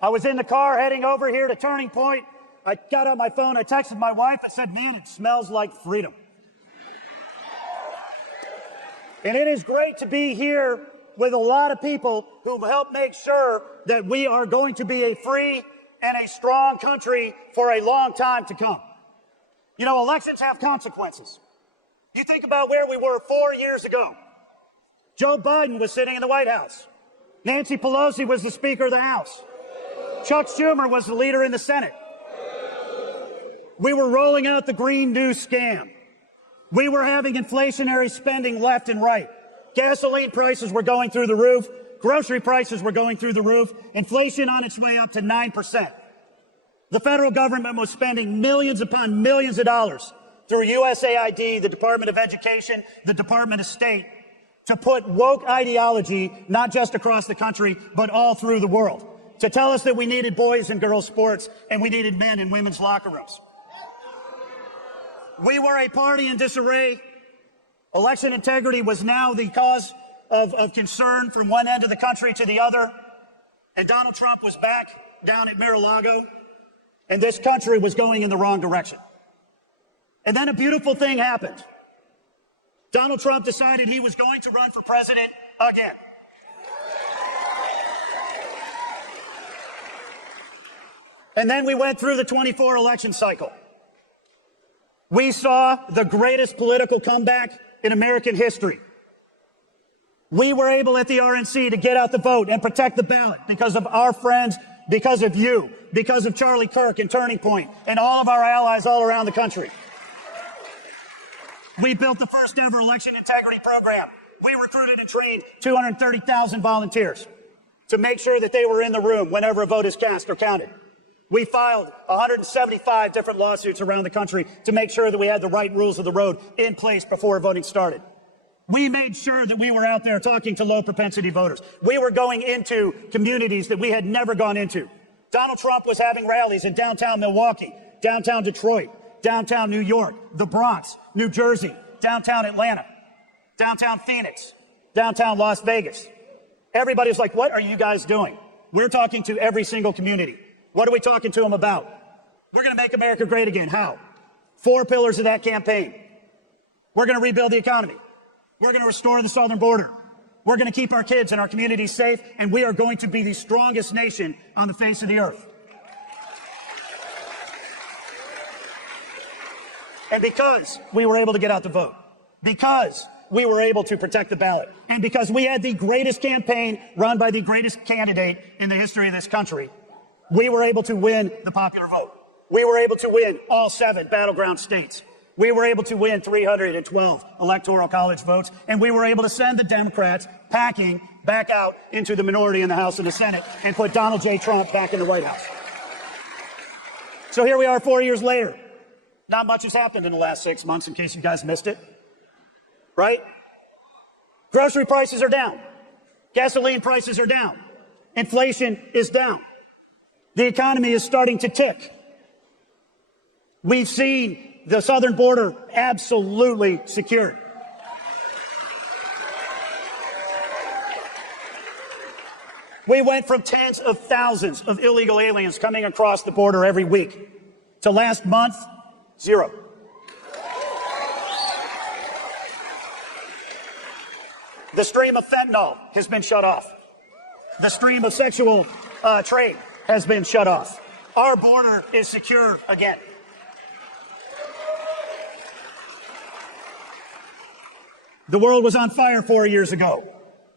I was in the car heading over here to Turning Point. I got on my phone, I texted my wife, I said, man, it smells like freedom. And it is great to be here with a lot of people who help make sure that we are going to be a free and a strong country for a long time to come. You know, elections have consequences. You think about where we were 4 years ago. Joe Biden was sitting in the White House. Nancy Pelosi was the Speaker of the House. Chuck Schumer was the leader in the Senate. We were rolling out the Green New Scam. We were having inflationary spending left and right. Gasoline prices were going through the roof. Grocery prices were going through the roof. Inflation on its way up to 9%. The federal government was spending millions upon millions of dollars through USAID, the Department of Education, the Department of State, to put woke ideology not just across the country, but all through the world, to tell us that we needed boys and girls sports and we needed men in women's locker rooms. We were a party in disarray. Election integrity was now the cause of concern from one end of the country to the other. And Donald Trump was back down at Mar-a-Lago, and this country was going in the wrong direction. And then a beautiful thing happened. Donald Trump decided he was going to run for president again. And then we went through the 24 election cycle. We saw the greatest political comeback in American history. We were able at the RNC to get out the vote and protect the ballot because of our friends, because of you, because of Charlie Kirk and Turning Point and all of our allies all around the country. We built the first ever election integrity program. We recruited and trained 230,000 volunteers to make sure that they were in the room whenever a vote is cast or counted. We filed 175 different lawsuits around the country to make sure that we had the right rules of the road in place before voting started. We made sure that we were out there talking to low propensity voters. We were going into communities that we had never gone into. Donald Trump was having rallies in downtown Milwaukee, downtown Detroit, downtown New York, the Bronx, New Jersey, downtown Atlanta, downtown Phoenix, downtown Las Vegas. Everybody's like, what are you guys doing? We're talking to every single community. What are we talking to them about? We're going to make America great again. How? 4 pillars of that campaign. We're going to rebuild the economy. We're going to restore the southern border. We're going to keep our kids and our communities safe, and we are going to be the strongest nation on the face of the earth. And because we were able to get out the vote, because we were able to protect the ballot, and because we had the greatest campaign run by the greatest candidate in the history of this country, we were able to win the popular vote. We were able to win all 7 battleground states. We were able to win 312 electoral college votes, and we were able to send the Democrats packing back out into the minority in the House and the Senate and put Donald J. Trump back in the White House. So here we are 4 years later. Not much has happened in the last 6 months, in case you guys missed it. Right? Grocery prices are down. Gasoline prices are down. Inflation is down. The economy is starting to tick. We've seen the southern border absolutely secured. We went from tens of thousands of illegal aliens coming across the border every week to last month, 0. The stream of fentanyl has been shut off. The stream of sexual trade has been shut off. Our border is secure again. The world was on fire 4 years ago.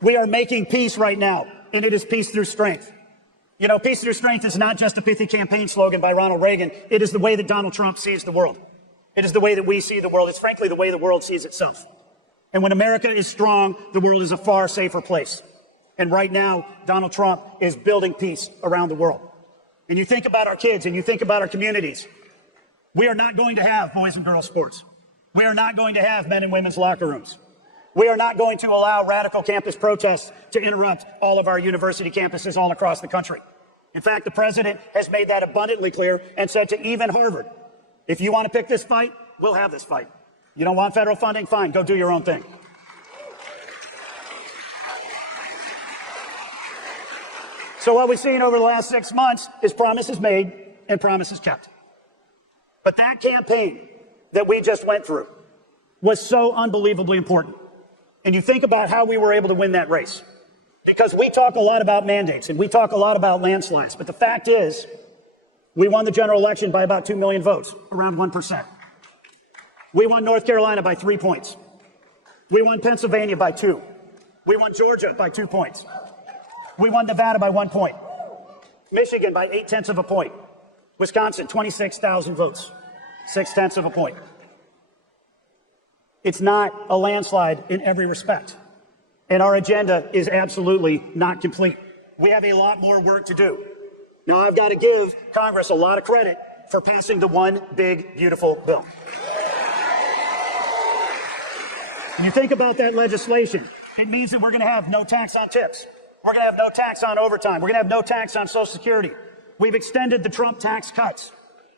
We are making peace right now, and it is peace through strength. You know, peace through strength is not just a pithy campaign slogan by Ronald Reagan. It is the way that Donald Trump sees the world. It is the way that we see the world. It's frankly the way the world sees itself. And when America is strong, the world is a far safer place. And right now, Donald Trump is building peace around the world. And you think about our kids and you think about our communities. We are not going to have boys and girls sports. We are not going to have men and women's locker rooms. We are not going to allow radical campus protests to interrupt all of our university campuses all across the country. In fact, the president has made that abundantly clear and said to even Harvard, if you want to pick this fight, we'll have this fight. You don't want federal funding? Fine, go do your own thing. So what we've seen over the last 6 months is promises made and promises kept. But that campaign that we just went through was so unbelievably important. And you think about how we were able to win that race. Because we talk a lot about mandates and we talk a lot about landslides. But the fact is, we won the general election by about 2 million votes, around 1%. We won North Carolina by 3 points. We won Pennsylvania by 2. We won Georgia by 2 points. We won Nevada by 1 point. Michigan by 0.8 of a point. Wisconsin, 26,000 votes, 0.6 of a point. It's not a landslide in every respect. And our agenda is absolutely not complete. We have a lot more work to do. Now, I've got to give Congress a lot of credit for passing the one big, beautiful bill. When you think about that legislation, it means that we're going to have no tax on tips. We're going to have no tax on overtime. We're going to have no tax on Social Security. We've extended the Trump tax cuts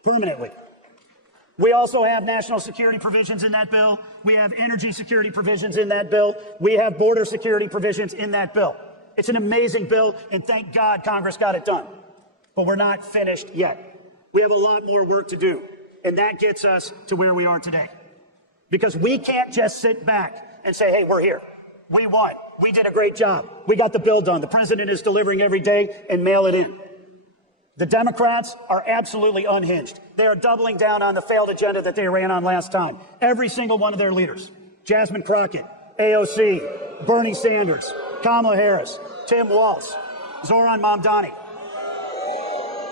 permanently. We also have national security provisions in that bill. We have energy security provisions in that bill. We have border security provisions in that bill. It's an amazing bill, and thank God Congress got it done. But we're not finished yet. We have a lot more work to do, and that gets us to where we are today. Because we can't just sit back and say, hey, we're here. We won. We did a great job. We got the bill done. The president is delivering every day, and mail it in. The Democrats are absolutely unhinged. They are doubling down on the failed agenda that they ran on last time. Every single one of their leaders, Jasmine Crockett, AOC, Bernie Sanders, Kamala Harris, Tim Walz, Zoran Mamdani.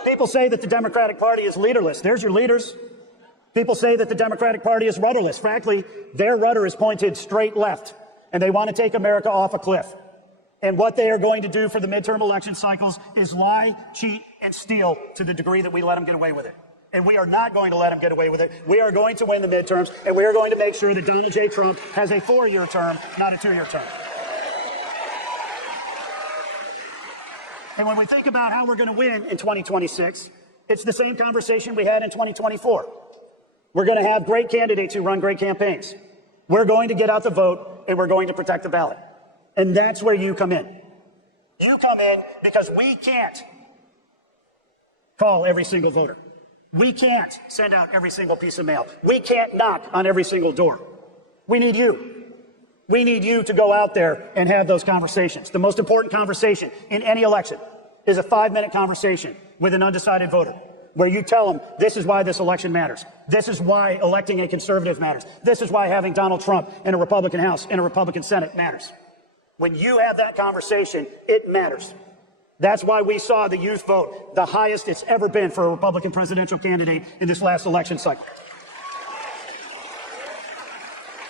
People say that the Democratic Party is leaderless. There's your leaders. People say that the Democratic Party is rudderless. Frankly, their rudder is pointed straight left, and they want to take America off a cliff. And what they are going to do for the midterm election cycles is lie, cheat, and steal to the degree that we let them get away with it. And we are not going to let them get away with it. We are going to win the midterms, and we are going to make sure that Donald J. Trump has a 4-year term, not a 2-year term. And when we think about how we're going to win in 2026, it's the same conversation we had in 2024. We're going to have great candidates who run great campaigns. We're going to get out the vote, and we're going to protect the ballot. And that's where you come in. You come in because we can't call every single voter. We can't send out every single piece of mail. We can't knock on every single door. We need you. We need you to go out there and have those conversations. The most important conversation in any election is a 5-minute conversation with an undecided voter, where you tell them, this is why this election matters. This is why electing a conservative matters. This is why having Donald Trump in a Republican House and a Republican Senate matters. When you have that conversation, it matters. That's why we saw the youth vote the highest it's ever been for a Republican presidential candidate in this last election cycle.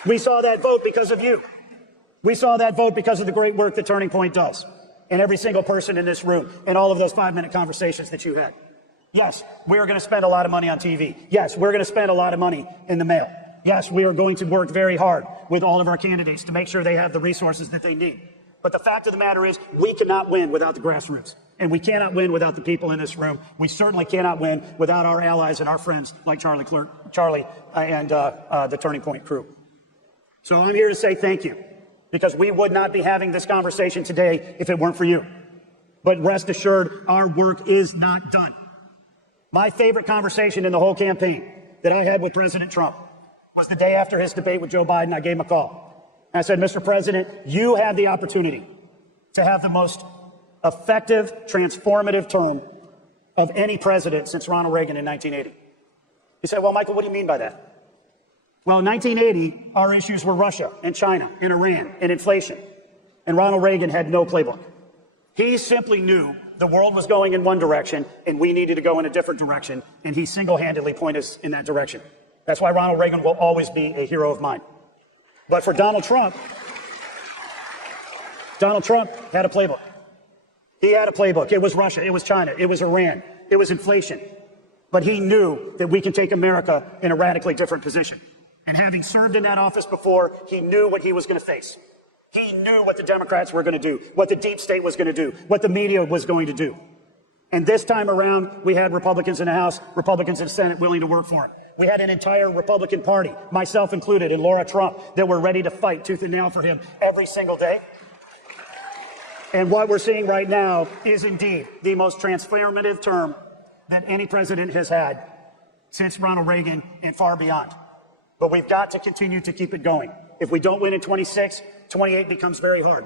We saw that vote because of you. We saw that vote because of the great work that Turning Point does, and every single person in this room, and all of those 5-minute conversations that you had. Yes, we are going to spend a lot of money on TV. Yes, we're going to spend a lot of money in the mail. Yes, we are going to work very hard with all of our candidates to make sure they have the resources that they need. But the fact of the matter is, we cannot win without the grassroots. And we cannot win without the people in this room. We certainly cannot win without our allies and our friends like Charlie and the Turning Point crew. So I'm here to say thank you, because we would not be having this conversation today if it weren't for you. But rest assured, our work is not done. My favorite conversation in the whole campaign that I had with President Trump was the day after his debate with Joe Biden. I gave him a call. And I said, Mr. President, you have the opportunity to have the most effective, transformative term of any president since Ronald Reagan in 1980. He said, well, Michael, what do you mean by that? Well, in 1980, our issues were Russia and China and Iran and inflation. And Ronald Reagan had no playbook. He simply knew the world was going in one direction and we needed to go in a different direction. And he single-handedly pointed us in that direction. That's why Ronald Reagan will always be a hero of mine. But for Donald Trump had a playbook. He had a playbook. It was Russia. It was China. It was Iran. It was inflation. But he knew that we can take America in a radically different position. And having served in that office before, he knew what he was going to face. He knew what the Democrats were going to do, what the deep state was going to do, what the media was going to do. And this time around, we had Republicans in the House, Republicans in the Senate willing to work for him. We had an entire Republican Party, myself included, and Laura Trump, that were ready to fight tooth and nail for him every single day. And what we're seeing right now is indeed the most transformative term that any president has had since Ronald Reagan and far beyond. But we've got to continue to keep it going. If we don't win in 26, 28 becomes very hard.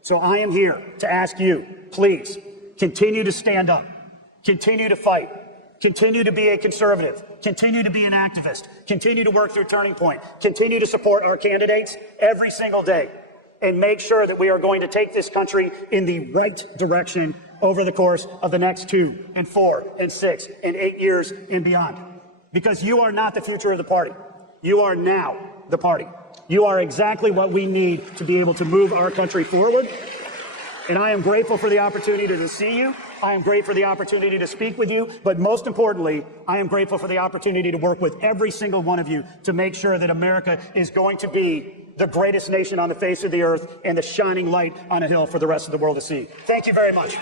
So I am here to ask you, please, continue to stand up, continue to fight, continue to be a conservative, continue to be an activist, continue to work through Turning Point, continue to support our candidates every single day, and make sure that we are going to take this country in the right direction over the course of the next 2 and 4 and 6 and 8 years and beyond. Because you are not the future of the party. You are now the party. You are exactly what we need to be able to move our country forward. And I am grateful for the opportunity to see you. I am grateful for the opportunity to speak with you. But most importantly, I am grateful for the opportunity to work with every single one of you to make sure that America is going to be the greatest nation on the face of the earth and the shining light on a hill for the rest of the world to see. Thank you very much.